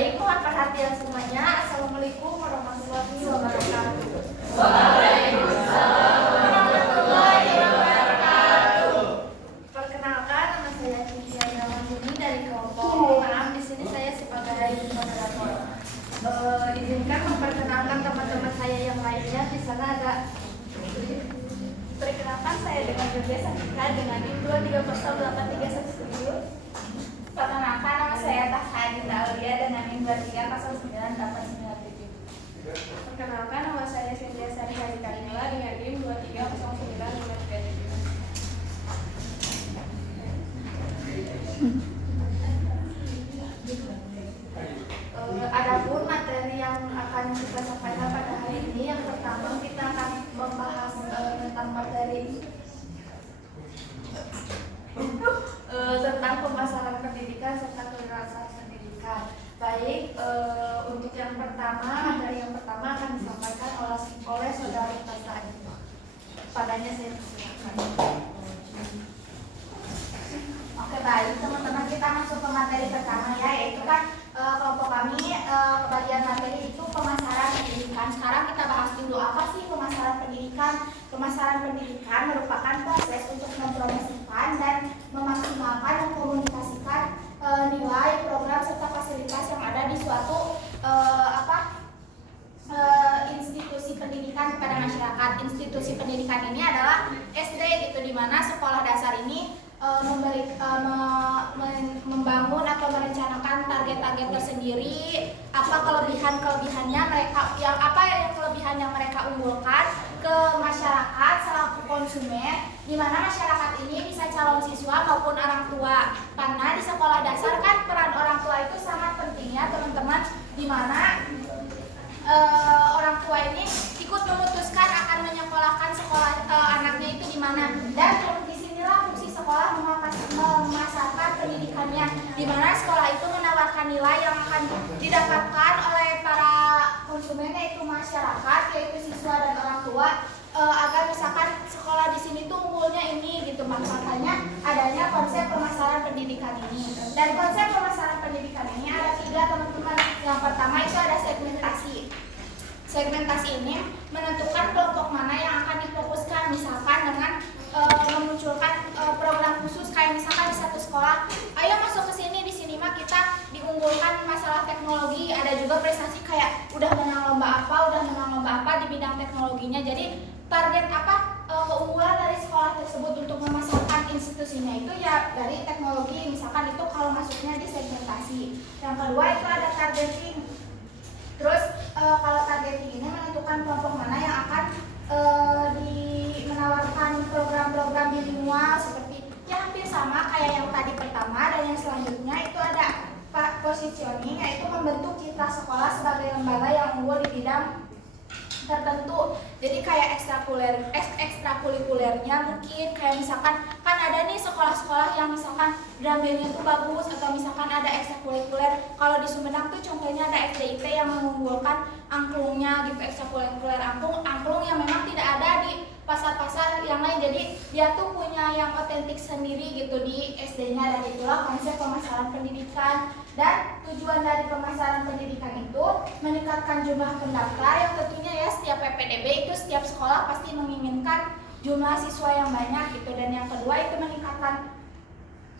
Baik, mohon perhatian semuanya. Assalamualaikum warahmatullahi wabarakatuh. Waalaikumsalam warahmatullahi wabarakatuh. Perkenalkan, nama saya Cynthia Yamandini dari kelompok 6. Di sini saya sebagai moderator. Izinkan memperkenalkan teman-teman saya yang lainnya. Di sana ada. Perkenalkan, saya dengan Julia Sanika dengan NIM 2308317. Perkenalkan, nama saya Tasha Adinda Aulia dengan NIM 2309897. Perkenalkan, nama saya Cynthia Sari Harikarnila dengan NIM 2309537. Adapun materi yang akan kita sampaikan pada hari ini, yang pertama kita akan membahas tentang materi tentang pemasaran pendidikan serta kewirausahaan pendidikan. Baik, untuk yang pertama, materi yang pertama akan disampaikan oleh saudara Tasha. Padanya saya persilakan. Oke, baik teman-teman, kita masuk ke materi pertama ya, yaitu kan kelompok kami bagian materi itu pemasaran pendidikan. Sekarang kita bahas dulu apa sih pemasaran pendidikan. Pemasaran pendidikan merupakan proses untuk mempromosikan dan memaksimalkan dan komunikasikan nilai, program serta fasilitas yang ada di suatu institusi pendidikan kepada masyarakat. Institusi pendidikan ini adalah SD gitu, di mana sekolah dasar ini membangun atau merencanakan target-target tersendiri, apa kelebihan-kelebihannya mereka, yang kelebihan yang mereka unggulkan ke masyarakat selaku konsumen, di mana masyarakat ini bisa calon siswa maupun orang tua. Karena di sekolah dasar kan peran orang tua itu sangat penting ya teman-teman, di mana orang tua ini ikut memutuskan akan menyekolahkan anaknya itu di mana, dan disinilah fungsi sekolah memasarkan pendidikannya, di mana sekolah itu menawarkan nilai yang akan didapatkan oleh para konsumen, yaitu masyarakat, yaitu siswa dan orang tua, agar misalkan sekolah di sini tuh unggulnya ini gitu. Makanya adanya konsep pemasaran pendidikan ini. Dan konsep pemasaran pendidikan ini ada 3 teman-teman. Yang pertama itu ada segmentasi. Segmentasi ini menentukan kelompok mana yang akan difokuskan, misalkan dengan memunculkan program khusus, kayak misalkan di satu sekolah, ayo masuk ke sini, di sini mah kita diunggulkan masalah teknologi, ada juga prestasi kayak udah menang lomba apa di bidang teknologinya. Jadi target keunggulan dari sekolah tersebut untuk memasarkan institusinya itu ya dari teknologi, misalkan itu kalau masuknya di segmentasi. Yang kedua itu ada targeting. Terus kalau targeting ini menentukan kelompok mana yang akan menawarkan program-program bilingual, seperti ya hampir sama kayak yang tadi pertama. Dan yang selanjutnya itu ada positioning, yaitu membentuk citra sekolah sebagai lembaga yang unggul di bidang tertentu. Jadi kayak ekstrakurikulernya mungkin kayak misalkan kan ada nih sekolah-sekolah yang misalkan drum bandnya tuh bagus, atau misalkan ada ekstrakurikuler. Kalau di Sumedang tuh contohnya ada SDIT yang mengunggulkan angklungnya gitu, ekstrakurikuler angklung yang memang tidak ada di pasar-pasar yang lain. Jadi dia tuh punya yang otentik sendiri gitu di SD-nya, dan itulah konsep pemasaran pendidikan. Dan tujuan dari pemasaran pendidikan itu meningkatkan jumlah pendaftar, yang tentunya ya setiap PPDB itu setiap sekolah pasti menginginkan jumlah siswa yang banyak gitu. Dan yang kedua itu meningkatkan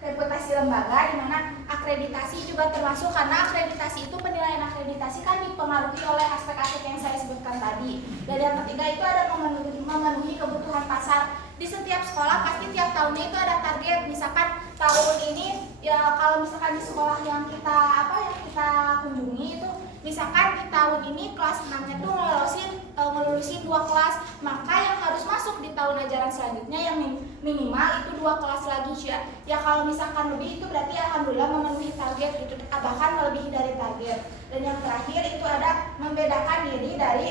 reputasi lembaga, di mana akreditasi juga termasuk, karena akreditasi itu penilaian akreditasi kan dipengaruhi oleh aspek-aspek yang saya sebutkan tadi. Dan yang ketiga itu ada memenuhi kebutuhan pasar. Di setiap sekolah pasti tiap tahunnya itu ada target. Misalkan tahun ini ya kalau misalkan di sekolah yang kita kunjungi itu, misalkan di tahun ini kelas 6-nya tuh ngelulusin 2 kelas, maka yang harus masuk di tahun ajaran selanjutnya yang minimal itu 2 kelas lagi ya. Kalau misalkan lebih itu berarti alhamdulillah memenuhi target gitu, bahkan melebihi dari target. Dan yang terakhir itu ada membedakan diri dari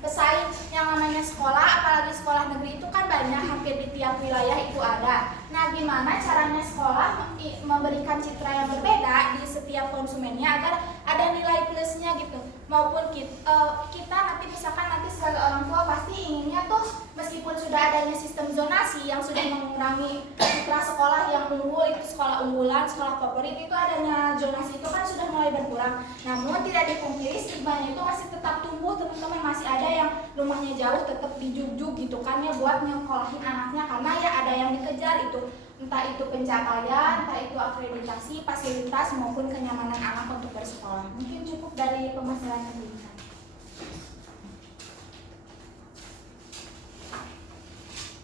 pesaing. Yang namanya sekolah, apalagi sekolah negeri itu kan banyak, hampir di tiap wilayah itu ada. Nah, gimana caranya sekolah memberikan citra yang berbeda di setiap konsumennya agar ada nilai plusnya gitu. Maupun kita nanti misalkan sebagai orang tua pasti inginnya tuh meskipun sudah adanya sistem zonasi yang sudah mengurangi citra sekolah yang unggul, itu sekolah unggulan, sekolah favorit, itu adanya zonasi itu kan sudah mulai berkurang. Namun tidak dipungkiri stigmanya itu masih tetap tumbuh teman-teman, masih ada yang rumahnya jauh tetap dijug-jug gitu kan ya buat nyekolahin anaknya karena ya ada yang dikejar itu, entah itu pencapaian, entah itu akreditasi, fasilitas maupun kenyamanan anak untuk bersekolah. Mungkin cukup dari pemasaran pendidikan.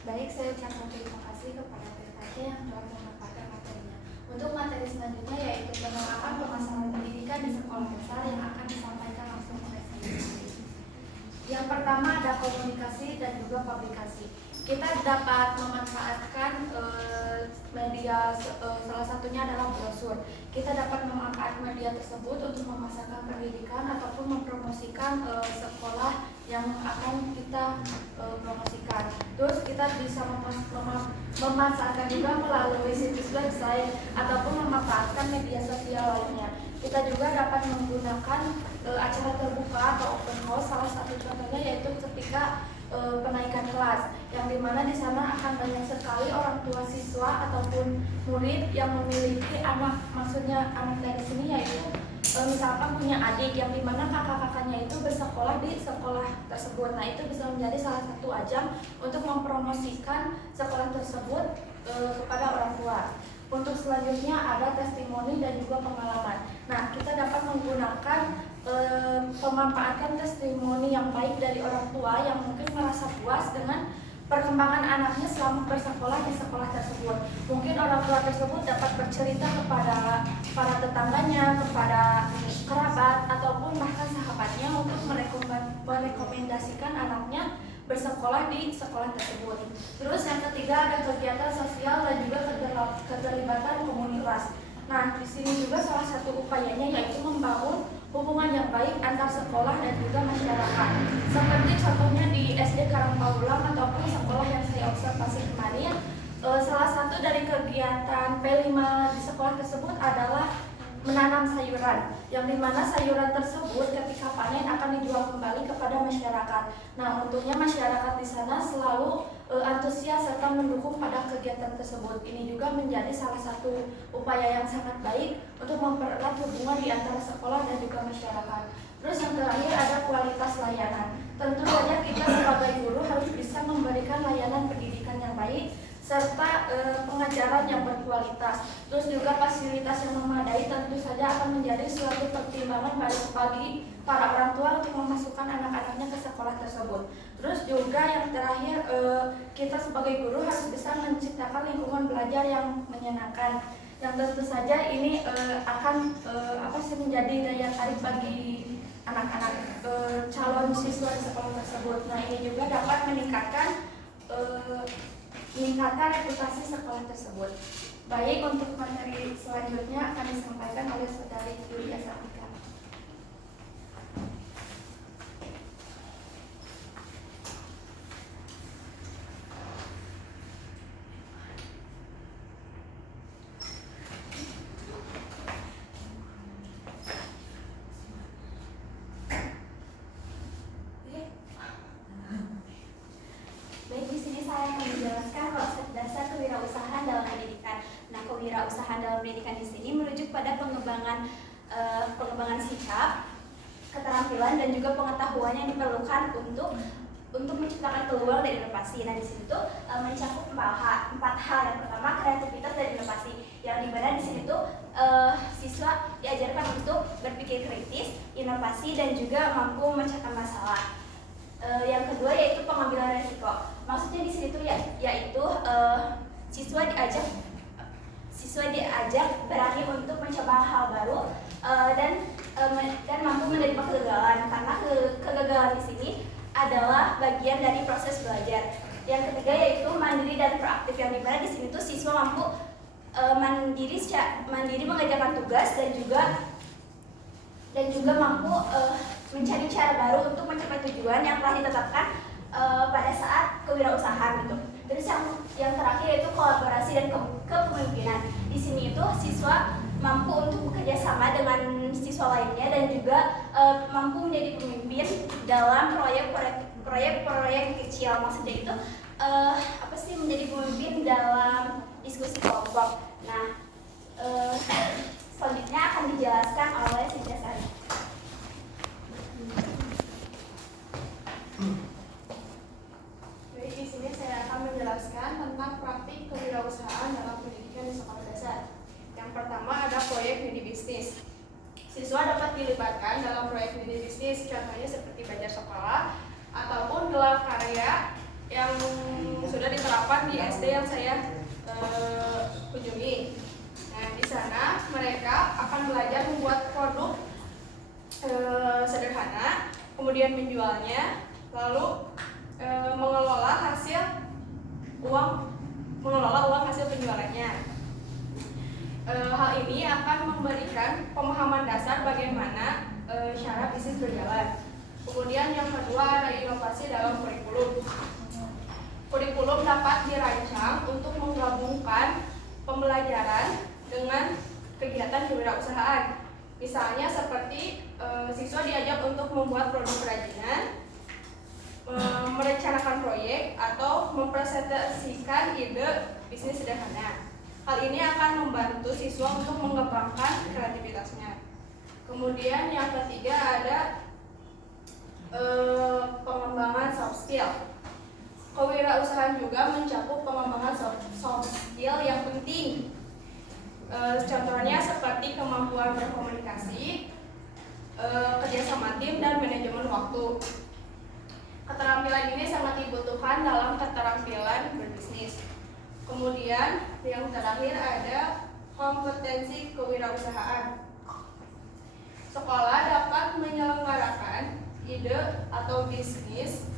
Baik, saya ucapkan terima kasih kepada PKJ yang telah memaparkan materinya. Untuk materi selanjutnya yaitu penerapan pemasaran pendidikan di sekolah dasar yang akan disampaikan langsung oleh saya. Yang pertama ada komunikasi dan juga publikasi. Kita dapat memanfaatkan media, salah satunya adalah brosur. Kita dapat memanfaatkan media tersebut untuk memasarkan pendidikan ataupun mempromosikan sekolah yang akan kita promosikan. Terus kita bisa memasarkan juga melalui situs website ataupun memanfaatkan media sosial lainnya. Kita juga dapat menggunakan acara terbuka atau open house. Salah satu contohnya yaitu ketika penaikan kelas, yang dimana di sana akan banyak sekali orang tua siswa ataupun murid yang memiliki anak, maksudnya anak dari sini yaitu misalkan punya adik yang dimana kakak-kakaknya itu bersekolah di sekolah tersebut. Nah itu bisa menjadi salah satu ajang untuk mempromosikan sekolah tersebut kepada orang tua. Untuk selanjutnya ada testimoni dan juga pengalaman. Nah kita dapat menggunakan pemanfaatkan testimoni yang baik dari orang tua yang mungkin merasa puas dengan perkembangan anaknya selama bersekolah di sekolah tersebut. Mungkin orang tua tersebut dapat bercerita kepada para tetangganya, kepada kerabat, ataupun bahkan sahabatnya untuk merekomendasikan anaknya bersekolah di sekolah tersebut. Terus yang ketiga ada kegiatan sosial dan juga keterlibatan komunitas. Nah, di sini juga salah satu upayanya yaitu membangun hubungan yang baik antar sekolah dan juga masyarakat. Seperti contohnya di SD Karangpaulang ataupun sekolah yang saya observasi kemarin, salah satu dari kegiatan P5 di sekolah tersebut adalah menanam sayuran, yang dimana sayuran tersebut ketika panen akan dijual kembali kepada masyarakat. Nah, untungnya masyarakat di sana selalu antusias serta mendukung pada kegiatan tersebut. Ini juga menjadi salah satu upaya yang sangat baik untuk mempererat hubungan di antara sekolah dan juga masyarakat. Terus yang terakhir ada kualitas layanan. Tentu saja kita sebagai guru harus bisa memberikan layanan pendidikan yang baik serta pengajaran yang berkualitas. Terus juga fasilitas yang memadai tentu saja akan menjadi suatu pertimbangan bagi para orang tua untuk memasukkan anak-anaknya ke sekolah tersebut. Terus juga yang terakhir kita sebagai guru harus bisa menciptakan lingkungan belajar yang menyenangkan. Yang tentu saja ini akan menjadi daya tarik bagi anak-anak calon siswa di sekolah tersebut. Nah ini juga dapat meningkatkan reputasi sekolah tersebut. Baik, untuk materi selanjutnya akan disampaikan oleh Saudari Yulia Satika. Baik, di sini saya akan menjelaskan konsep dasar kewirausahaan dalam pendidikan. Nah, kewirausahaan dalam pendidikan di sini merujuk pada pengembangan sikap, keterampilan dan juga pengetahuan yang diperlukan untuk menciptakan peluang dan inovasi. Nah, di sini tuh mencakup empat hal. Yang pertama, kreativitas dan inovasi. Yang dimana di sini tuh siswa diajarkan untuk berpikir kritis, inovasi dan juga mampu memecahkan masalah. Yang kedua yaitu pengambilan resiko. Maksudnya di sini tuh yaitu siswa diajak berani untuk mencoba hal baru dan mampu menerima kegagalan, karena kegagalan di sini adalah bagian dari proses belajar. Yang ketiga yaitu mandiri dan proaktif, yang dimana di sini tuh siswa mampu mandiri mengerjakan tugas dan juga mampu mencari cara baru untuk mencapai tujuan yang telah ditetapkan pada saat kewirausahaan gitu. Terus yang terakhir yaitu kolaborasi dan kepemimpinan. Di sini itu siswa mampu untuk bekerja sama dengan siswa lainnya dan juga mampu menjadi pemimpin dalam proyek-proyek kecil. Maksudnya itu menjadi pemimpin dalam diskusi kelompok. Nah, selanjutnya akan dijelaskan oleh Siswa dapat dilibatkan dalam proyek mini bisnis, contohnya seperti belajar sekolah ataupun gelar karya yang sudah diterapkan di SD yang saya kunjungi. Nah, di sana mereka akan belajar membuat produk sederhana, kemudian menjualnya, lalu mengelola uang hasil penjualannya. Hal ini akan memberikan pemahaman dasar bagaimana cara bisnis berjalan. Kemudian yang kedua ada inovasi dalam kurikulum. Kurikulum dapat dirancang untuk menggabungkan pembelajaran dengan kegiatan kewirausahaan. Misalnya seperti siswa diajak untuk membuat produk kerajinan, merencanakan proyek, atau mempresentasikan ide bisnis sederhana. Hal ini akan membantu siswa untuk mengembangkan kreativitasnya. Kemudian yang ketiga ada pengembangan soft skill. Kewirausahaan juga mencakup pengembangan soft skill yang penting. Contohnya seperti kemampuan berkomunikasi, kerjasama tim, dan manajemen waktu. Keterampilan ini sangat dibutuhkan dalam keterampilan berbisnis. Kemudian yang terakhir ada kompetensi kewirausahaan. Sekolah dapat menyelenggarakan ide atau bisnis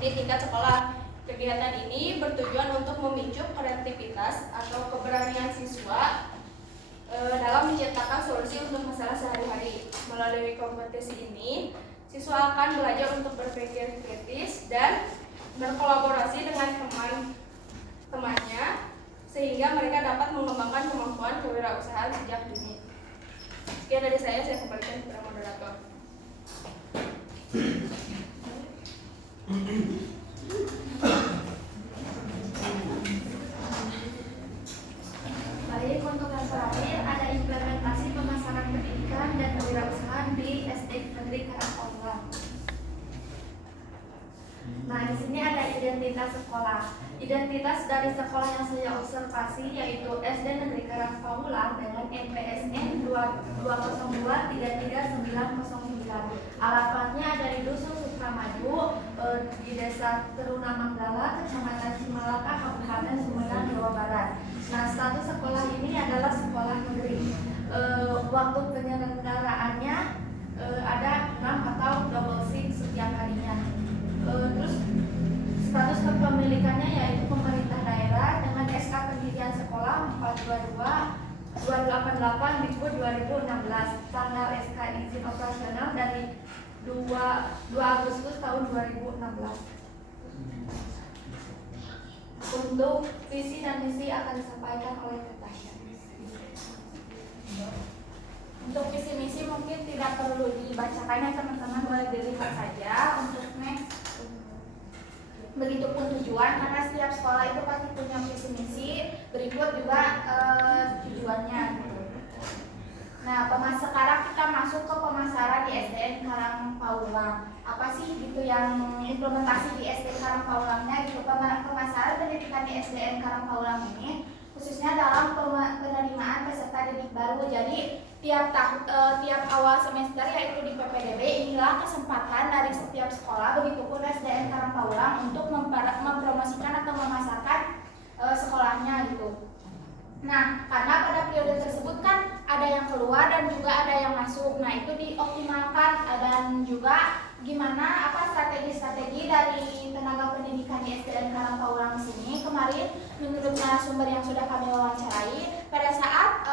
di tingkat sekolah. Kegiatan ini bertujuan untuk memicu kreativitas atau keberanian siswa dalam menciptakan solusi untuk masalah sehari-hari. Melalui kompetisi ini, siswa akan belajar untuk berpikir kritis dan berkolaborasi dengan teman-temannya sehingga mereka dapat mengembangkan kemampuan kewirausahaan sejak dini. Sekian dari saya kembalikan kepada moderator. Baik, untuk yang terakhir ada implementasi pemasaran pendidikan dan kewirausahaan di SD Negeri Karangpaulang. Nah, di sini ada identitas sekolah. Identitas dari sekolah yang saya observasi yaitu SD Negeri Karangpaulang dengan NPSN 202333909. Alamatnya ada di Dusun Sukramaju, di Desa Teruna Manggala, Kecamatan Cimalaka, Kabupaten Sumedang, Jawa Barat. Nah, status sekolah ini adalah sekolah negeri. Waktu penyelenggaraannya ada 6 atau double shift setiap harinya. Terus status kepemilikannya yaitu pemerintah daerah dengan SK pendirian sekolah 422-288 Minggu 2016. Tanggal SK izin operasional dari 2 Agustus tahun 2016. Untuk visi dan misi akan disampaikan oleh Natasha. Untuk visi misi mungkin tidak perlu dibacakan ya teman-teman, boleh dilihat saja. Untuk next, begitupun tujuan, karena setiap sekolah itu pasti punya visi misi. Berikut juga tujuannya. Nah, sekarang kita masuk ke pemasaran di SDN Karangpaulang. Apa sih gitu yang implementasi di SDN Karangpaulangnya gitu? Pemasaran pendidikan di SDN Karangpaulang ini khususnya dalam penerimaan peserta didik baru. Jadi tiap awal semester yaitu di PPDB, inilah kesempatan dari setiap sekolah begitupun SDN Karangpaulang untuk mempromosikan atau memasarkan sekolahnya gitu. Nah, karena pada periode tersebut kan ada yang keluar dan juga ada yang masuk. Nah, itu dioptimalkan dan juga gimana strategi-strategi dari tenaga pendidikan di SDN Karangpaulang sini. Kemarin menurut narasumber yang sudah kami wawancarai, pada saat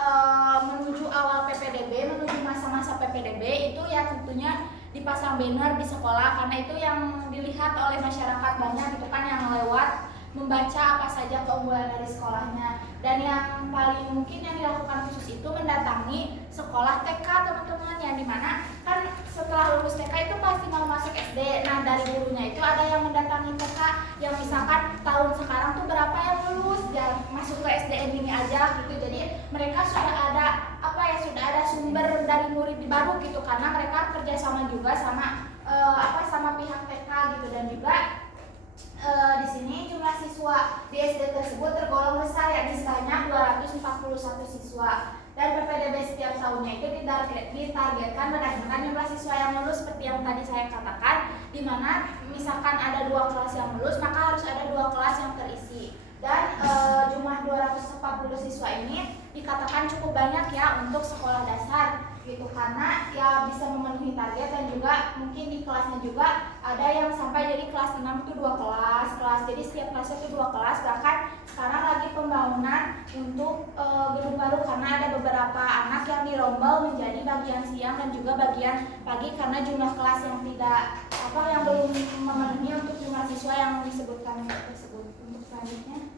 menuju awal PPDB, menuju masa-masa PPDB itu ya tentunya dipasang banner di sekolah, karena itu yang dilihat oleh masyarakat banyak gitu kan yang lewat membaca apa saja keunggulan dari sekolahnya. Dan yang paling mungkin yang dilakukan khusus itu mendatangi sekolah TK teman-teman, yang dimana kan setelah lulus TK itu pasti mau masuk SD. Nah, dari gurunya itu ada yang mendatangi TK yang misalkan tahun sekarang tuh berapa yang lulus dan masuk ke SDN ini aja gitu. Jadi mereka sudah ada sumber dari murid baru gitu, karena mereka kerjasama juga sama sama pihak TK gitu. Dan juga di sini jumlah siswa di SD tersebut tergolong besar, yakni sebanyak 241 siswa. Dan PPDB setiap tahunnya itu ditargetkan berdasarkan jumlah siswa yang lulus seperti yang tadi saya katakan, di mana misalkan ada 2 kelas yang lulus maka harus ada 2 kelas yang terisi. Dan jumlah 240 siswa ini dikatakan cukup banyak ya untuk sekolah dasar gitu, karena ya bisa memenuhi target, dan juga mungkin di kelasnya juga ada yang sampai jadi kelas 6 itu 2 kelas, jadi setiap kelasnya itu 2 kelas. Bahkan sekarang lagi pembangunan untuk gedung baru karena ada beberapa anak yang dirombel menjadi bagian siang dan juga bagian pagi karena jumlah kelas yang yang belum memenuhi untuk jumlah siswa yang disebutkan tersebut. Untuk selanjutnya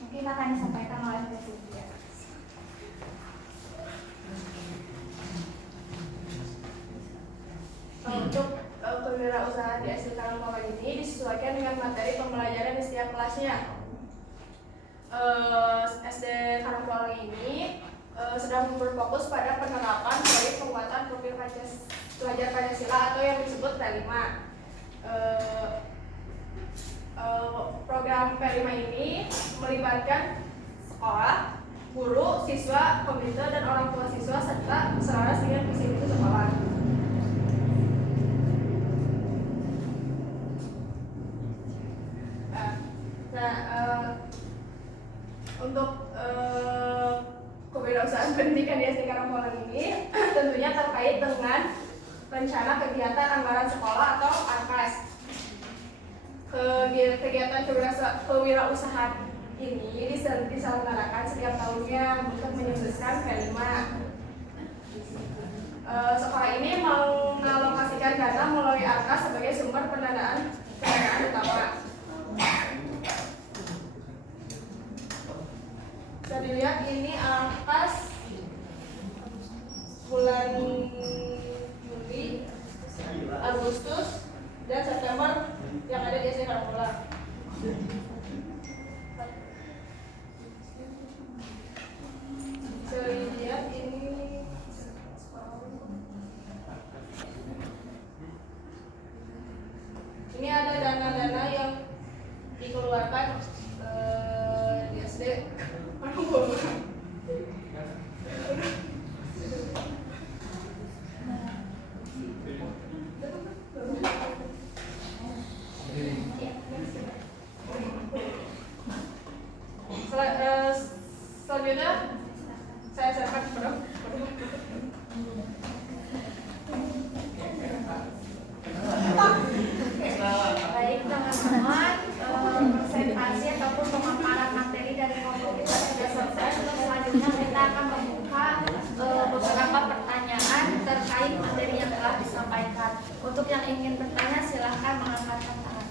mungkin akan disampaikan oleh Presiden. Untuk kewirausahaan di SD Karangkobar ini disesuaikan dengan materi pembelajaran di setiap kelasnya. SD Karangkobar ini sedang berfokus pada penerapan proyek penguatan profil pelajar Pancasila atau yang disebut P5. Program P5 ini melibatkan sekolah, guru, siswa, pemerintah, dan orang tua siswa serta selaras dengan visi misi sekolah. Untuk kewirausahaan pendidikan di SD Karangkobar ini tentunya terkait dengan rencana kegiatan anggaran sekolah atau ANKAS. Kegiatan kewirausahaan ini diselenggarakan setiap tahunnya untuk menyukseskan P5. Sekolah ini mengalokasikan dana melalui ANKAS sebagai sumber pendanaan utama. Bisa dilihat ini ANKAS bulan Juli, Agustus, dan September yang ada di SD Karangkobar. Bisa dilihat ini ada dana-dana yang dikeluarkan di SD Karangkobar. Selanjutnya saya serahkan kepada Baik teman-teman, presentasi ataupun pemaparan materi dari kelompok kita sudah selesai. Untuk selanjutnya kita akan membuka beberapa pertanyaan terkait materi yang telah disampaikan. Untuk yang ingin bertanya silahkan mengangkat tangan.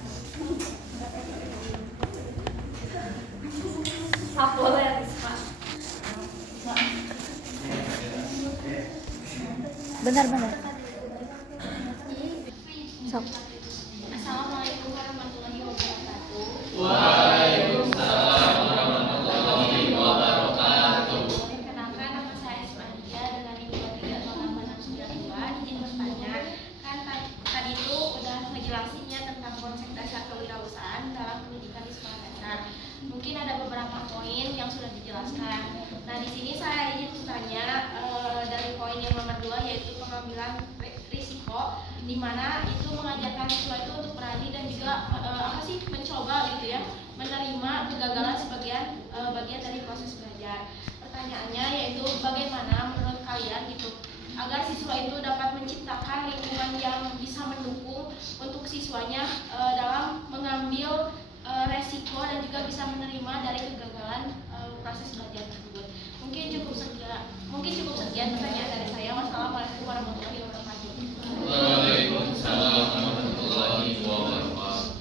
Boleh ya, Risma. Benar-benar. Sok. Assalamualaikum warahmatullahi wabarakatuh. Waalaikumsalam warahmatullahi wabarakatuh. Kenalkan, nama saya Ismadia dengan NIM 230692. Izin bertanya, kan tadi itu udah ngejelasinnya tentang konsep dasar kewirausahaan dalam pendidikan di sekolah dasar. Mungkin ada beberapa poin yang sudah dijelaskan. Nah, di sini saya ingin bertanya dari poin yang nomor 2, yaitu pengambilan risiko, di mana itu mengajarkan siswa itu untuk berani dan juga mencoba gitu ya, menerima kegagalan bagian dari proses belajar. Pertanyaannya yaitu bagaimana menurut kalian gitu agar siswa itu dapat menciptakan lingkungan yang bisa mendukung untuk siswanya dalam mengambil resiko dan juga bisa menerima dari kegagalan proses belajar tersebut. Mungkin cukup sekian pertanyaan dari saya. Wassalamualaikum warahmatullahi wabarakatuh. Waalaikumsalam warahmatullahi wabarakatuh.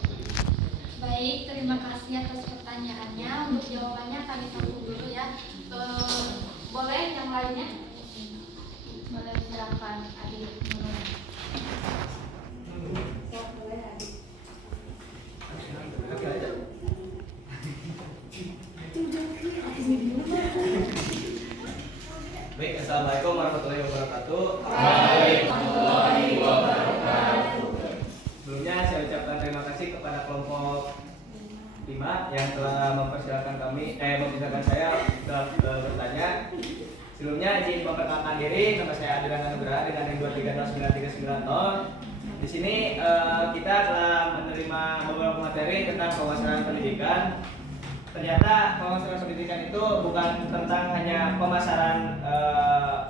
Baik, terima kasih atas pertanyaannya. Untuk jawabannya kami tunggu dulu ya. Boleh yang lainnya? Boleh, silakan Adil. Ya, boleh Adi. Baik, assalamualaikum warahmatullahi wabarakatuh. Waalaikumsalam wabarakatuh. Sebelumnya saya ucapkan terima kasih kepada kelompok 5 yang telah mempersilahkan saya untuk bertanya. Sebelumnya izin memperkenalkan diri, nama saya Adrian Anugrah dengan NIM 2309390. Di sini kita telah menerima beberapa materi tentang pemasaran pendidikan. Ternyata pemasaran pendidikan itu bukan tentang hanya pemasaran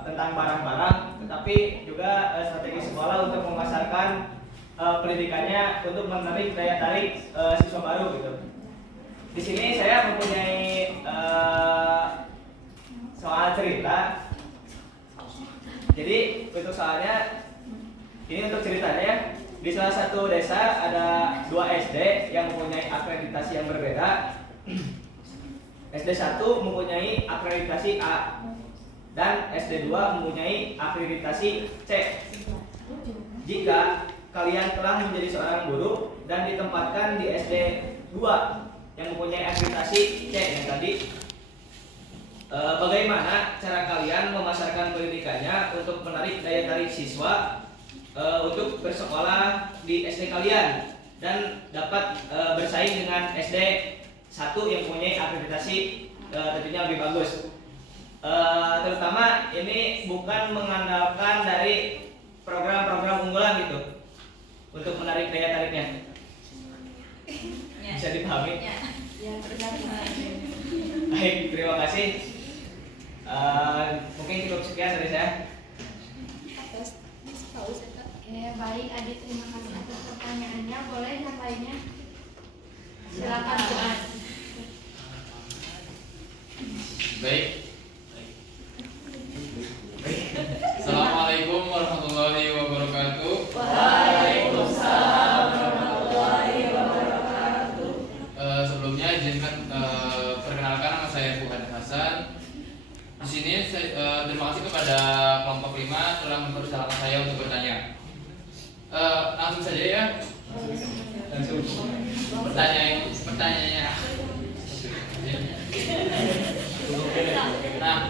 tentang barang-barang, tetapi juga strategi sekolah untuk memasarkan pendidikannya untuk menarik daya tarik siswa baru gitu. Di sini saya mempunyai soal cerita. Jadi untuk soalnya ini untuk ceritanya ya. Di salah satu desa ada 2 SD yang mempunyai akreditasi yang berbeda. SD 1 mempunyai akreditasi A dan SD 2 mempunyai akreditasi C. Jika kalian telah menjadi seorang guru dan ditempatkan di SD 2 yang mempunyai akreditasi C yang tadi, bagaimana cara kalian memasarkan pendidikannya untuk menarik daya tarik siswa untuk bersekolah di SD kalian dan dapat bersaing dengan SD 1 yang mempunyai akreditasi tentunya lebih bagus. Terutama ini bukan mengandalkan dari program-program unggulan gitu untuk menarik daya tariknya. Bisa dipahami? Baik, terima kasih. Mungkin cukup sekian dari saya. Oke, baik Adit, terima kasih atas pertanyaannya. Boleh yang lainnya? Silakan Bu Ad. Baik. Assalamualaikum warahmatullahi wabarakatuh. Waalaikumsalam warahmatullahi wabarakatuh. Sebelumnya izinkan perkenalkan, nama saya Fuad Hasan. Di sini terima kasih kepada kelompok 5 telah mempersilahkan saya untuk bertanya. Langsung saja ya. Pertanyaannya. Nah,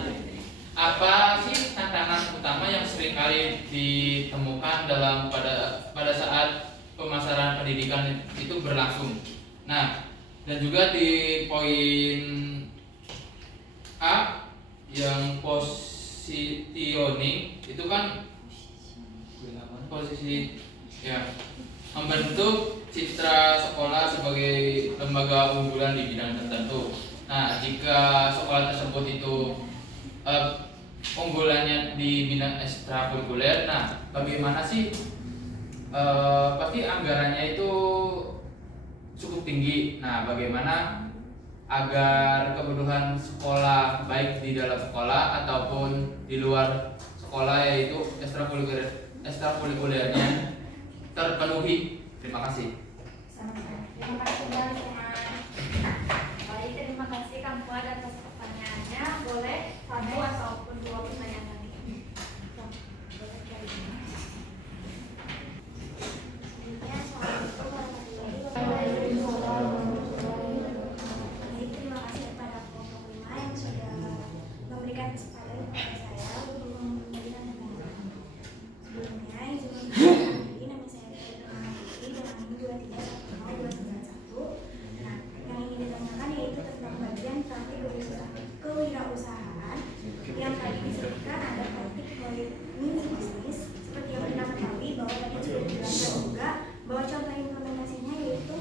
apa sih tantangan utama yang seringkali ditemukan pada saat pemasaran pendidikan itu berlangsung? Nah, dan juga di poin A yang positioning itu kan posisi ya, membentuk citra sekolah sebagai lembaga unggulan di bidang tertentu. Nah, jika sekolah tersebut itu unggulannya di bidang ekstrakurikuler, nah bagaimana sih? Pasti anggarannya itu cukup tinggi. Nah, bagaimana agar kebutuhan sekolah baik di dalam sekolah ataupun di luar sekolah yaitu ekstrakurikulernya terpenuhi? Terima kasih. Terima kasih Bang Seman. Baik, terima kasih Kang Fuad atas pertanyaannya. Boleh 1 ataupun 2 pertanyaan lagi. Baik, terima kasih kepada kelompok 5 yang sudah memberikan kesempatan kepada saya untuk memberikan pendapat. Sebelumnya, izin memperkenalkan diri, nama saya Putri dengan NIM 2310291. Nah, yang ingin ditanyakan yaitu tentang bagian praktik kewirausahaan yang tadi disebutkan ada praktik mini bisnis. Seperti yang kita ketahui bahwa tadi sudah dijelaskan juga bahwa contoh implementasinya yaitu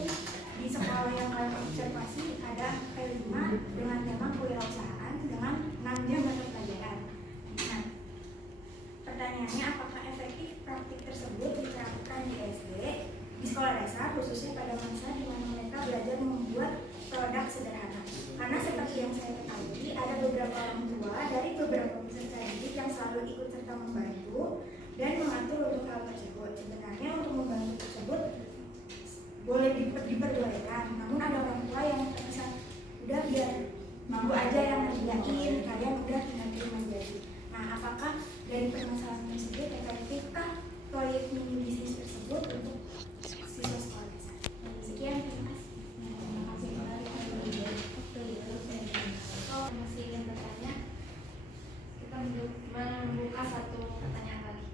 di sekolah yang kalian observasi ada P5 dengan tema kewirausahaan dengan 6 jam mata pelajaran. Nah, pertanyaannya apakah efektif praktik tersebut diterapkan di SD, di sekolah dasar khususnya pada masa di mana mereka belajar membuat produk sederhana? Karena seperti yang saya ketahui ada beberapa orang tua dari beberapa peserta didik yang selalu ikut serta membantu dan mengatur untuk hal tersebut. Sebenarnya untuk membantu tersebut boleh diperbolehkan, namun ada orang tua yang terkesan udah biar mampu aja yang ngerjain, kalian udah tinggal terima jadi. Nah, apakah dari permasalahan tersebut efektifkah proyek mini bisnis tersebut untuk siswa sekolah dasar? Sekian, terima kasih. Terima kasih kembali. Masih ingin bertanya? Kita membuka 1 pertanyaan lagi.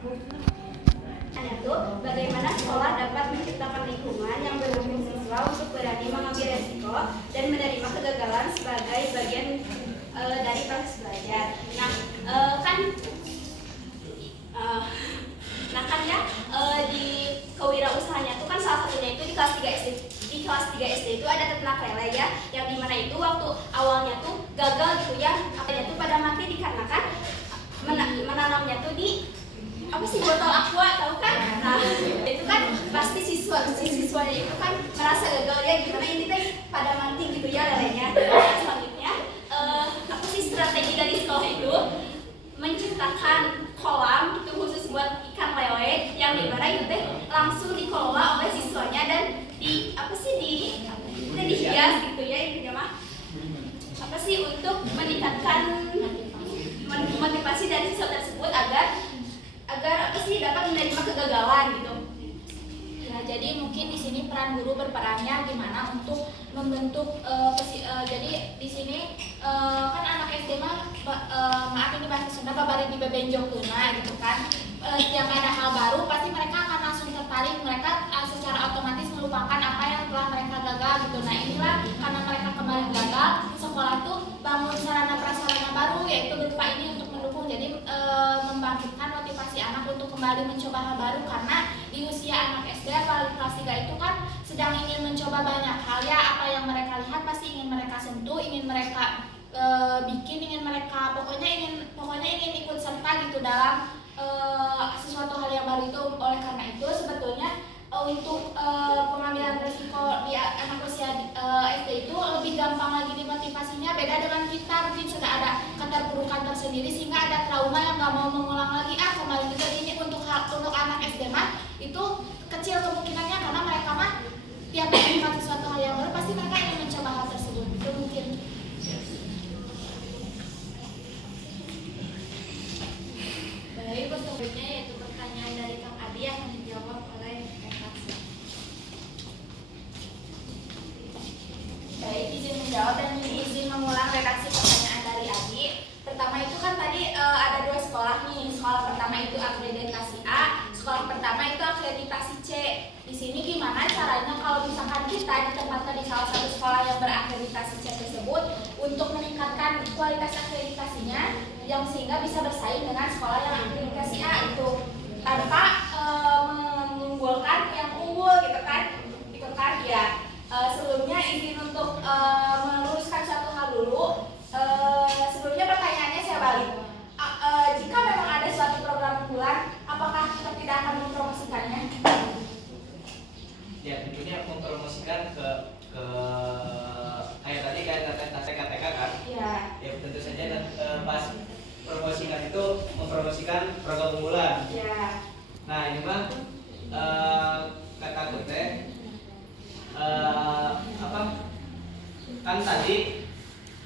Itu bagaimana sekolah dapat menciptakan lingkungan yang mendukung siswa untuk berani mengambil resiko dan menerima kegagalan sebagai bagian dari proses belajar. Di kewirausahanya itu kan salah satunya itu di kelas 3 SD. Di kelas 3 SD itu ada ternak lele ya, yang dimana itu waktu awalnya tuh gagal gitu ya, akhirnya tuh pada mati dikarenakan menanamnya tuh di botol aqua, tahu kan? Nah itu kan pasti siswanya itu kan merasa gagal ya, gimana ini teh pada mati gitu ya lelenya. Nah, selanjutnya strategi dari sekolah itu menciptakan kolam itu khusus buat ikan lele yang dimana itu teh langsung dikelola oleh siswanya dan dihias gitu ya, intinya mah untuk meningkatkan motivasi dari siswa tersebut agar dapat menerima kegagalan gitu. Nah, jadi mungkin di sini peran guru berperannya gimana untuk membentuk jadi di sini kan anak SD mah maaf ini bahasa Sunda babari di bebenjokna gitu kan. Setiap ada hal baru pasti mereka akan langsung tertarik, mereka secara otomatis melupakan apa yang telah mereka gagal gitu. Nah, inilah karena mereka kemarin gagal, sekolah tuh bangun sarana prasarana baru yaitu berupa ini untuk mendukung, jadi membangkitkan motivasi anak untuk kembali mencoba hal baru, karena di usia anak SD apalagi kelas 3 itu kan sedang ingin mencoba banyak hal ya, apa yang mereka lihat pasti ingin mereka sentuh, ingin mereka bikin, ingin mereka pokoknya ingin ikut serta gitu dalam sesuatu hal yang baru itu. Oleh karena itu sebetulnya untuk pengambilan resiko di anak usia SD itu lebih gampang lagi dimotivasinya, beda dengan kita mungkin sudah ada keterpurukan tersendiri sehingga ada trauma yang nggak mau mengulang lagi kembali juga. Ini untuk anak SD mah itu kecil kemungkinannya, karena mereka mah tiap menemukan sesuatu hal yang baru pasti mereka ingin mencoba hal tersebut. Itu mungkin. Baik, untuk berikutnya yaitu pertanyaan dari Kang Adi yang dijawab oleh Redaksi. Baik, izin menjawab dan izin mengulang redaksi pertanyaan dari Adi. Pertama itu kan tadi ada 2 sekolah nih. Sekolah pertama itu akreditasi A, sekolah pertama itu akreditasi C. Di sini gimana caranya kalau misalkan kita ditempatkan di salah satu sekolah yang berakreditasi C tersebut untuk meningkatkan kualitas akreditasinya yang sehingga bisa bersaing dengan sekolah yang akreditasi A itu tanpa mengunggulkan yang unggul gitu kan ya. Sebelumnya izin untuk meluruskan satu hal dulu. Sebelumnya pertanyaannya saya balik. Jika memang ada suatu program unggulan, apakah kita tidak akan mempromosikannya? Ya, tentunya mempromosikan ke kayak tadi TK kan? Iya. Ya tentu saja pas promosikan itu mempromosikan program unggulan. Iya. Nah ini mah kataku teh kan tadi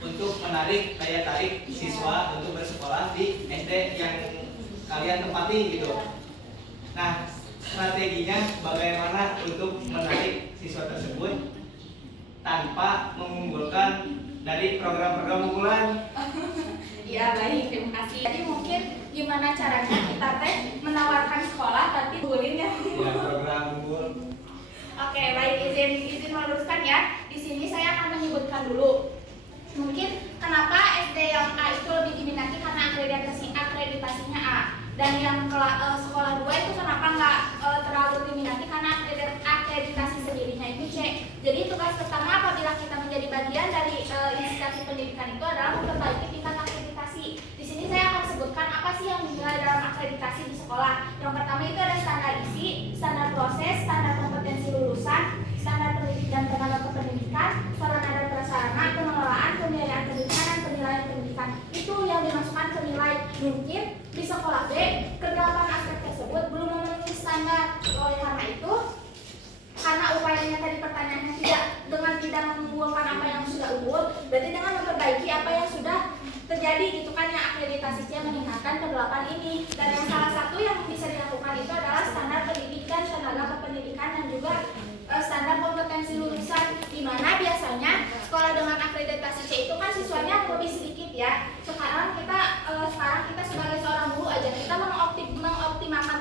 untuk menarik daya tarik siswa untuk bersekolah di SD yang kalian tempati gitu. Nah strateginya bagaimana untuk menarik siswa tersebut tanpa mengunggulkan dari program-program unggulan? Iya, baik, terima kasih. Jadi mungkin gimana caranya kita teh menawarkan sekolah tapi unggulin ya? Ya, program unggul. Oke, baik, izin meluruskan ya. Di sini saya akan menyebutkan dulu. Mungkin kenapa SD yang A itu lebih diminati karena akreditasinya A, dan yang sekolah 2 itu kenapa nggak terlalu diminati karena akreditasi sendirinya itu C. Jadi tugas pertama apabila kita menjadi bagian dari inisiatif pendidikan itu adalah memperbaiki tingkat akreditasi. Di sini saya akan sebutkan apa sih yang dinilai dalam akreditasi di sekolah. Yang pertama itu ada standar isi, standar proses, standar kompetensi lulusan, standar pendidik dan tenaga kependidikan, sarana dan prasarana, pengelolaan, pembiayaan pendidikan, dan penilaian pendidikan. Itu yang dimasukkan ke nilai. Mungkin di sekolah B, kedelapan aspek tersebut belum memenuhi standar. Oleh karena itu, karena upayanya tadi pertanyaannya tidak mengunggulkan apa yang sudah unggul, berarti dengan memperbaiki apa yang sudah terjadi gitu kan, yang akreditasi C meningkatkan kedelapan ini. Dan yang salah satu yang bisa dilakukan itu adalah standar pendidikan, tenaga kependidikan, dan juga standar kompetensi lulusan, di mana biasanya sekolah dengan akreditasi C itu kan siswanya lebih sedikit ya. Sekarang kita sebagai seorang guru aja kita mengoptimalkan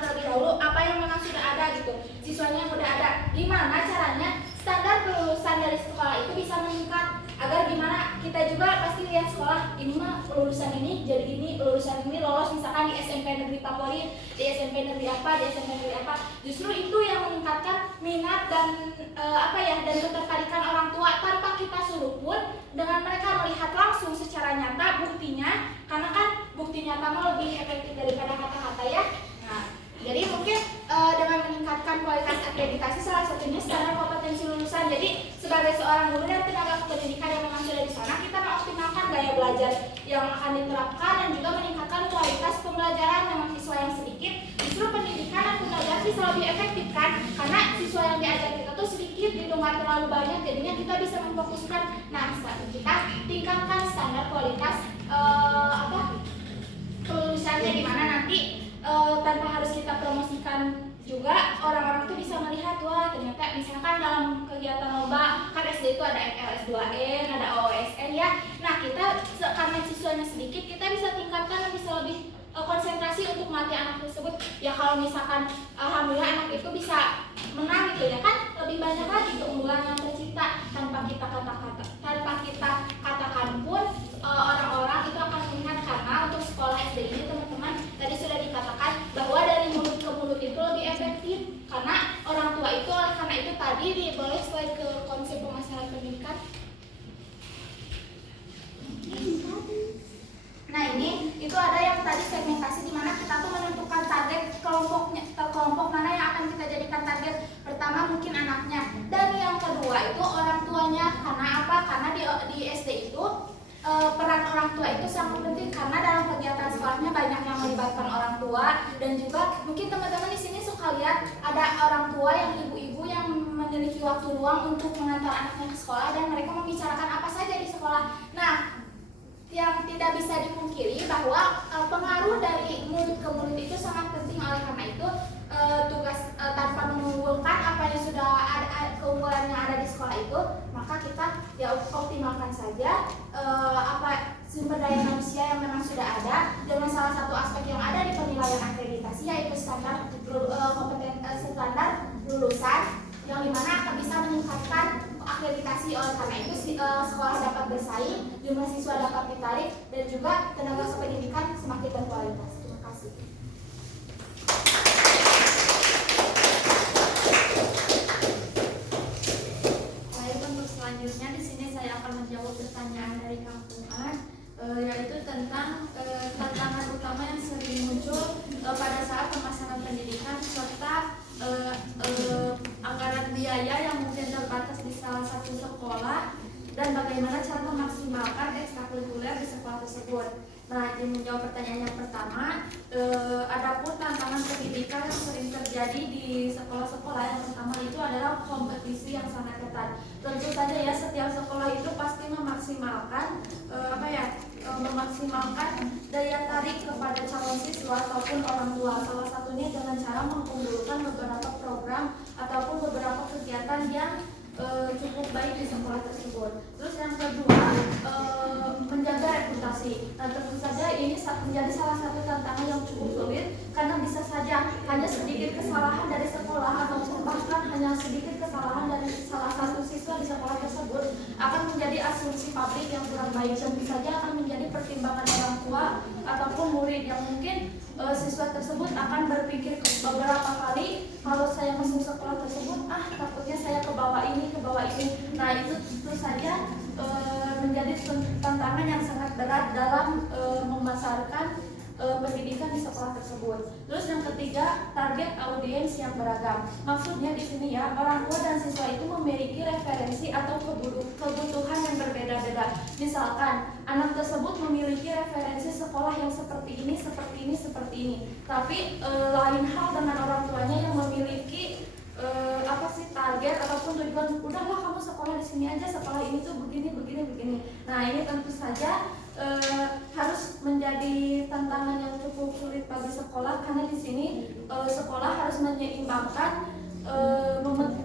siswanya yang udah ada. Gimana caranya standar kelulusan dari sekolah itu bisa meningkat, agar gimana kita juga pasti lihat sekolah ini mah lulusan ini jadi ini, lulusan ini lolos misalkan di SMP Negeri Favorit, di SMP Negeri apa, di SMP Negeri apa. Justru itu yang meningkatkan minat dan dan ketertarikan orang tua tanpa kita suruh pun, dengan mereka melihat langsung secara nyata buktinya, karena kan bukti nyata mah lebih efektif daripada kata-kata ya. Nah, jadi mungkin dengan meningkatkan kualitas akreditasi salah satunya standar kompetensi lulusan. Jadi sebagai seorang guru dan tenaga pendidikan yang memang sudah di sana, kita mengoptimalkan gaya belajar yang akan diterapkan dan juga meningkatkan kualitas pembelajaran. Memang siswa yang sedikit, justru pendidikan dan pembelajaran bisa lebih efektif kan, karena siswa yang diajar kita tuh sedikit gitu, nggak terlalu banyak, jadinya kita bisa memfokuskan. Nah, kita tingkatkan standar kualitas kelulusannya, gimana nanti tanpa harus kita promosikan juga, orang-orang tuh bisa melihat, wah ternyata misalkan dalam kegiatan lomba kan SD itu ada LS2N, ada OSN ya. Nah, kita karena siswanya sedikit, kita bisa tingkatkan dan bisa lebih konsentrasi untuk melatih anak tersebut. Ya kalau misalkan alhamdulillah anak itu bisa menang gitu ya kan, lebih banyak lagi keunggulan yang tercipta tanpa kita katakan pun orang-orang itu akan melihat. Karena untuk sekolah SD ini teman-teman tadi sudah dikatakan bahwa dari mulut ke mulut itu lebih efektif, karena orang tua itu, oleh karena itu tadi boleh slide ke konsep pemasaran pendidikan. Nah, ini itu ada yang tadi segmentasi, di mana kita tuh menentukan target kelompok mana yang akan kita jadikan target. Pertama mungkin anaknya, dan yang kedua itu orang tuanya. Karena apa? Karena di SD itu peran orang tua itu sangat penting, karena dalam kegiatan sekolahnya banyak yang melibatkan orang tua. Dan juga mungkin teman-teman di sini suka lihat ada orang tua yang ibu-ibu yang memiliki waktu luang untuk mengantar anaknya ke sekolah dan mereka membicarakan apa saja di sekolah. Nah, yang tidak bisa dipungkiri bahwa pengaruh dari mulut ke mulut itu sangat penting. Oleh karena itu tugas tanpa mengunggulkan apa yang sudah ada, keunggulan yang ada di sekolah itu, maka kita ya optimalkan saja sumber daya manusia yang memang sudah ada, dengan salah satu aspek yang ada di penilaian akreditasi yaitu standar standar lulusan, yang dimana akan bisa meningkatkan akreditasi. Oleh karena itu sekolah dapat bersaing, jumlah siswa dapat ditarik, dan juga tenaga pendidikan semakin berkualitas. Terima kasih. Baik, untuk selanjutnya di sini saya akan menjawab pertanyaan dari kampungan, yaitu tentang tantangan utama yang sering muncul pada saat pemasaran pendidikan serta anggaran biaya yang mungkin terbatas di salah satu sekolah, dan bagaimana cara memaksimalkan ekstrakurikuler di sekolah tersebut. Nah, ini menjawab pertanyaan yang pertama, adapun tantangan pendidikan yang sering terjadi di sekolah-sekolah, yang pertama itu adalah kompetisi yang sangat ketat. Tentu saja ya, setiap sekolah itu pasti memaksimalkan memaksimalkan daya tarik kepada calon siswa ataupun orang tua. Salah satunya dengan cara mengunggulkan beberapa program ataupun beberapa kegiatan yang cukup baik di sekolah tersebut. Terus yang kedua, menjaga reputasi. Nah, tentu saja ini menjadi salah satu tantangan yang cukup sulit, karena bisa saja hanya sedikit kesalahan dari sekolah ataupun bahkan hanya sedikit kesalahan dari salah satu siswa di sekolah tersebut akan menjadi asumsi pabrik yang kurang baik, dan bisa saja akan menjadi pertimbangan orang tua ataupun murid, yang mungkin siswa tersebut akan berpikir beberapa kali, kalau saya masuk sekolah tersebut, takutnya saya ke bawah ini. Nah, itu tentu saja menjadi tantangan yang sangat berat dalam memasarkan pendidikan di sekolah tersebut. Terus yang ketiga, target audiens yang beragam. Maksudnya di sini ya, orang tua dan siswa itu memiliki referensi atau kebutuhan yang berbeda-beda. Misalkan anak tersebut memiliki referensi sekolah yang seperti ini. Tapi lain hal dengan orang tuanya yang memiliki target ataupun tujuan, udahlah kamu sekolah di sini aja, sekolah ini tuh begini. Nah, ini tentu saja harus menjadi tantangan yang cukup sulit bagi sekolah, karena di sini sekolah harus menyeimbangkan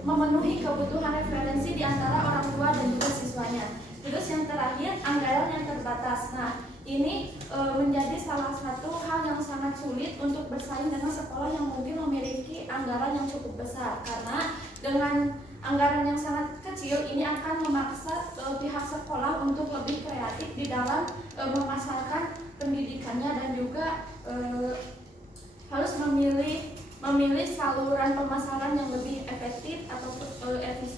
memenuhi kebutuhan referensi di antara orang tua dan juga siswanya. Terus yang terakhir, anggaran yang terbatas. Nah, ini menjadi salah satu hal yang sangat sulit untuk bersaing dengan sekolah yang mungkin memiliki anggaran yang cukup besar, karena dengan anggaran yang sangat kecil ini akan memaksa pihak sekolah untuk lebih kreatif di dalam memasarkan pendidikannya dan juga harus memilih saluran pemasaran yang lebih efektif atau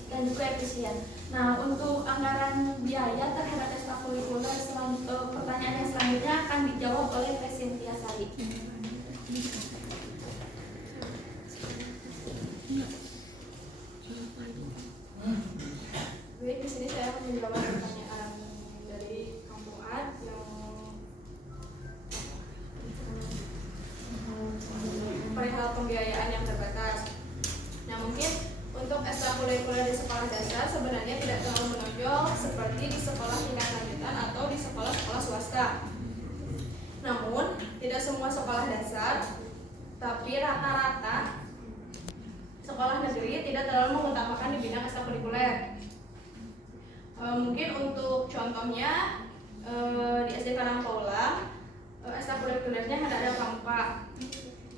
dan juga efisien. Nah, untuk anggaran biaya terhadap ekstrakurikuler pertanyaan yang selanjutnya akan dijawab oleh Teh Cynthia Sari. Baik, di sini saya akan menjawab pertanyaan dari Kampung Ad yang perihal pembiayaan yang terbatas. Nah, mungkin untuk ekstrakurikuler di sekolah dasar sebenarnya tidak terlalu menonjol seperti di sekolah tingkat lanjutan atau di sekolah-sekolah swasta. Namun, tidak semua sekolah dasar, tapi rata-rata sekolah negeri tidak terlalu mengutamakan di bidang ekstrakurikuler. Mungkin untuk contohnya di SD Karangpaula ekstrakurikulernya ada pramuka,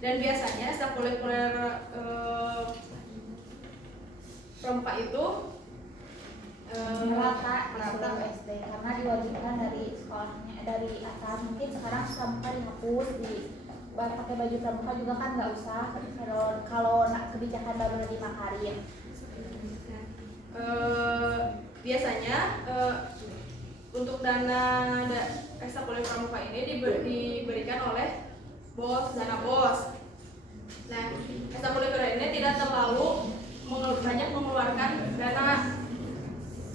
dan biasanya ekstrakurikuler pramuka itu merata di SD karena diwajibkan dari sekolahnya dari atas. Mungkin sekarang pramuka dihapus, pakai baju pramuka juga kan nggak usah kalau kebijakan baru Nadiem Makarim. Biasanya untuk dana ekstrakurikuler pramuka ini diberikan oleh dana BOS. Nah, ekstrakurikuler ini tidak terlalu banyak mengeluarkan dana.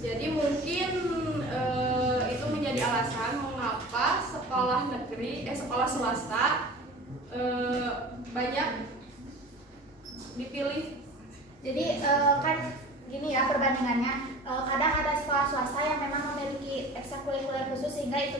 Jadi mungkin itu menjadi alasan mengapa sekolah swasta banyak dipilih. Jadi kan gini ya perbandingannya, kadang ada sekolah swasta yang memang memiliki ekstrakurikuler khusus sehingga itu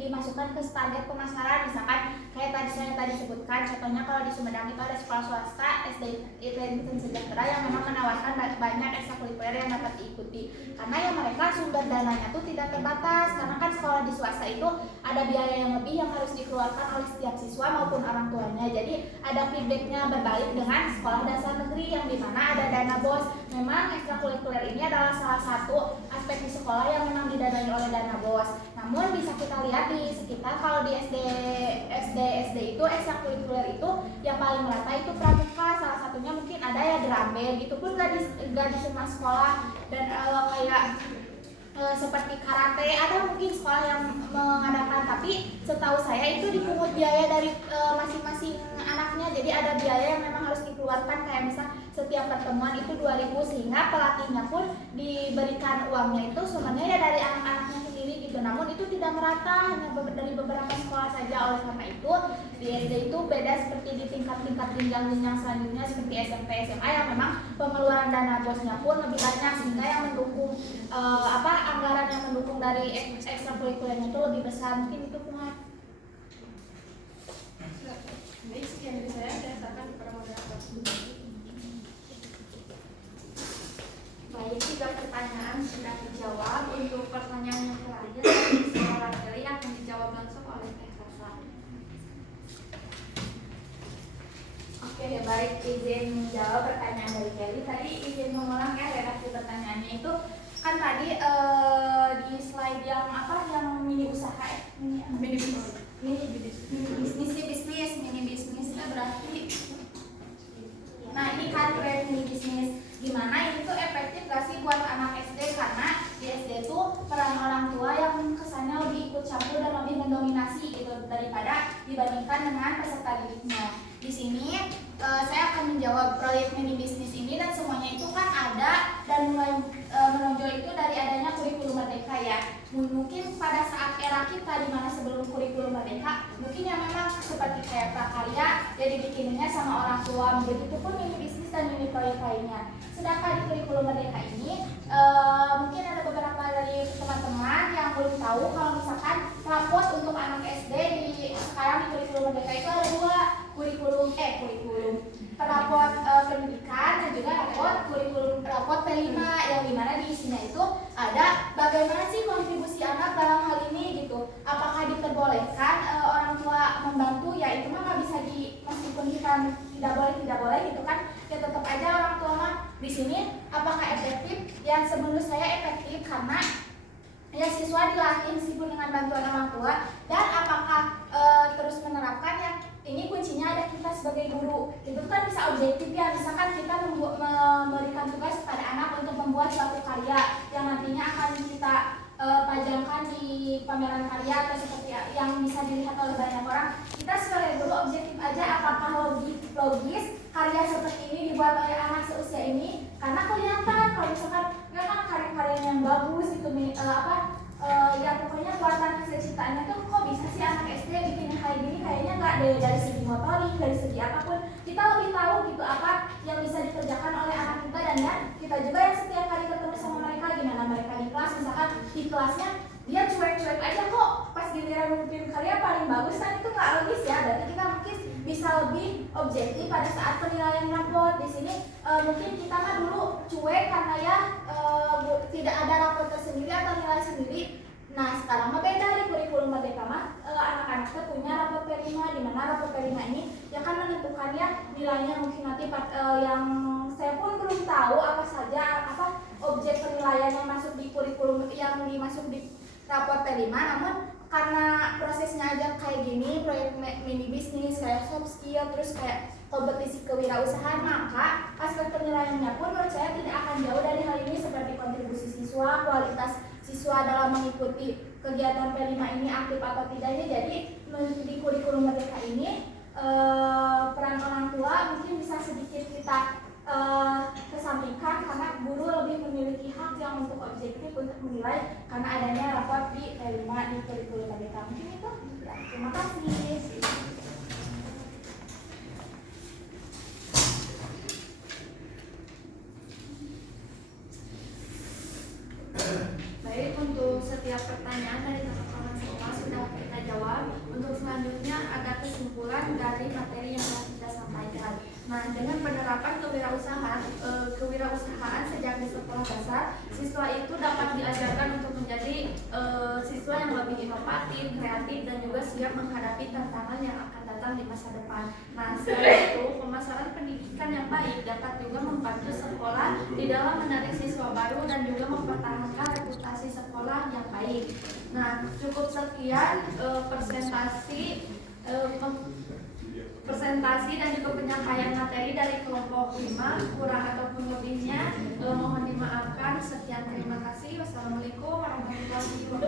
dimasukkan ke standar pemasaran. Misalkan kayak tadi sebutkan, contohnya kalau di Sumedang itu ada sekolah swasta SD Inten Sejahtera yang memang menawarkan banyak ekstrakurikuler yang dapat diikuti, karena ya mereka sumber dananya tuh tidak terbatas, karena kan sekolah di swasta itu ada biaya yang lebih yang harus dikeluarkan oleh setiap siswa maupun orang tuanya. Jadi ada feedbacknya berbalik dengan sekolah dasar negeri yang dimana ada dana BOS. Memang ekstrakurikuler ini adalah salah satu aspek di sekolah yang memang didanai oleh dana BOS. Namun bisa kita lihat di sekitar, kalau di SD itu ekstrakurikuler itu yang paling merata itu pramuka, salah satunya mungkin ada ya drum band, gitu pun gak di semua sekolah. Dan kayak seperti karate ada mungkin sekolah yang mengadakan, tapi setahu saya itu dipungut biaya dari masing-masing anaknya. Jadi ada biaya yang memang harus dikeluarkan, kayak misal setiap pertemuan itu 2.000, sehingga pelatihnya pun diberikan uangnya itu sebenarnya ya dari anak-anaknya sendiri gitu. Namun itu tidak merata, hanya dari beberapa sekolah saja. Oleh karena itu di SD itu beda seperti di tingkat-tingkat jenjang-jenjang selanjutnya seperti SMP, SMA yang memang pengeluaran dana BOS-nya pun lebih banyak, sehingga yang mendukung anggaran yang mendukung dari ekstrakurikulernya itu lebih besar. Mungkin itu Pungat. Baik, sekian dari saya akan kepada moderator. Baik, 3 pertanyaan sudah dijawab. Untuk pertanyaan yang terakhir dari seorang Kelly akan dijawab langsung oleh Teh Sasa. Oke, baik, izin menjawab pertanyaan dari Kelly. Tadi izin mengulang ya redaksi pertanyaannya itu kan tadi di slide yang mini usaha mini bisnis itu berarti, nah ini kan tren mini bisnis gimana ini tuh efektif gak sih buat anak SD, karena di SD tuh peran orang tua yang kesannya lebih ikut campur dan lebih mendominasi gitu daripada dibandingkan dengan peserta didiknya. Di sini saya akan menjawab proyek mini bisnis ini, dan semuanya itu kan ada dan mulai menonjol itu dari adanya kurikulum merdeka ya. Mungkin pada saat era kita di mana sebelum kurikulum merdeka mungkin yang memang seperti kayak prakarya ya dibikinnya sama orang tua, begitupun mini bisnis dan mini proyek lainnya. Sedangkan di kurikulum merdeka ini mungkin ada beberapa dari teman-teman yang belum tahu kalau misalkan rapot untuk anak SD sekarang di kurikulum merdeka itu ada 2, kurikulum rapot pendidikan dan juga rapot P5 yang dimana diisinya itu ada bagaimana sih kontribusi anak dalam hal ini gitu. Apakah diperbolehkan bukan tidak boleh gitu kan, ya tetap aja orang tua mah di sini apakah efektif? Yang menurut saya efektif karena ya siswa dilatih meskipun dengan bantuan orang tua, dan apakah terus menerapkan yang ini kuncinya ada kita sebagai guru. Itu kan bisa objektif ya, misalkan kita memberikan tugas kepada anak untuk membuat suatu karya yang nantinya akan kita pajangkan di pameran karya atau seperti yang bisa dilihat oleh banyak orang. Kita sebagai guru objektif aja apakah logis karya seperti ini dibuat oleh anak seusia ini, karena kelihatan kalau misalkan ya kan karya-karya yang bagus itu ya pokoknya buatan hasil ciptaannya tuh kok bisa sih anak SD bikin kayak gini, kayaknya nggak dari segi motorik, dari segi apapun kita lebih tahu gitu apa yang bisa dikerjakan oleh anak kita. Dan ya kita juga yang setiap kali ketemu sama mereka, gimana mereka di kelas, misalkan di kelasnya dia cuek-cuek aja kok, pas giliran memimpin karya paling bagus, kan itu nggak logis ya. Berarti kita mungkin bisa lebih objektif pada saat penilaian raport. Di sini mungkin kita mah dulu cuek karena ya tidak ada raport tersendiri atau nilai sendiri. Nah sekarang mah beda, di kurikulum Merdeka mah anak-anak kita punya raport P5, di mana raport P5 ini ya kan menentukannya nilainya. Mungkin nanti yang saya pun belum tahu apa saja objek penilaian yang masuk di kurikulum, yang dimasuk di raport P5, namun karena prosesnya aja kayak gini, proyek mini bisnis, kayak soft skill, terus kayak kompetisi kewirausahaan, maka aspek penilaiannya pun menurut saya tidak akan jauh dari hal ini, seperti kontribusi siswa, kualitas siswa dalam mengikuti kegiatan P5 ini aktif atau tidaknya. Jadi di kurikulum Merdeka ini peran orang tua mungkin bisa sedikit kita kesampingkan, karena guru lebih memiliki hak yang untuk objektif untuk menilai karena adanya raport di P5 di kurikulum Merdeka. Mungkin itu. Terima kasih. Baik, untuk setiap pertanyaan dari teman-teman semua sudah kita jawab. Untuk selanjutnya ada kesimpulan dari materi yang telah kita sampaikan. Nah, dengan penerapan kewirausahaan sejak di sekolah dasar, siswa itu dapat diajarkan untuk menjadi siswa yang lebih inovatif, kreatif, dan juga siap menghadapi tantangan yang akan datang di masa depan. Nah, selain itu, pemasaran pendidikan yang baik dapat juga membantu sekolah di dalam menarik siswa baru dan juga mempertahankan reputasi sekolah yang baik. Nah, cukup sekian presentasi dan juga penyampaian materi dari kelompok 5. Kurang ataupun lebihnya mohon dimaafkan. Sekian, terima kasih. Wassalamualaikum warahmatullahi wabarakatuh.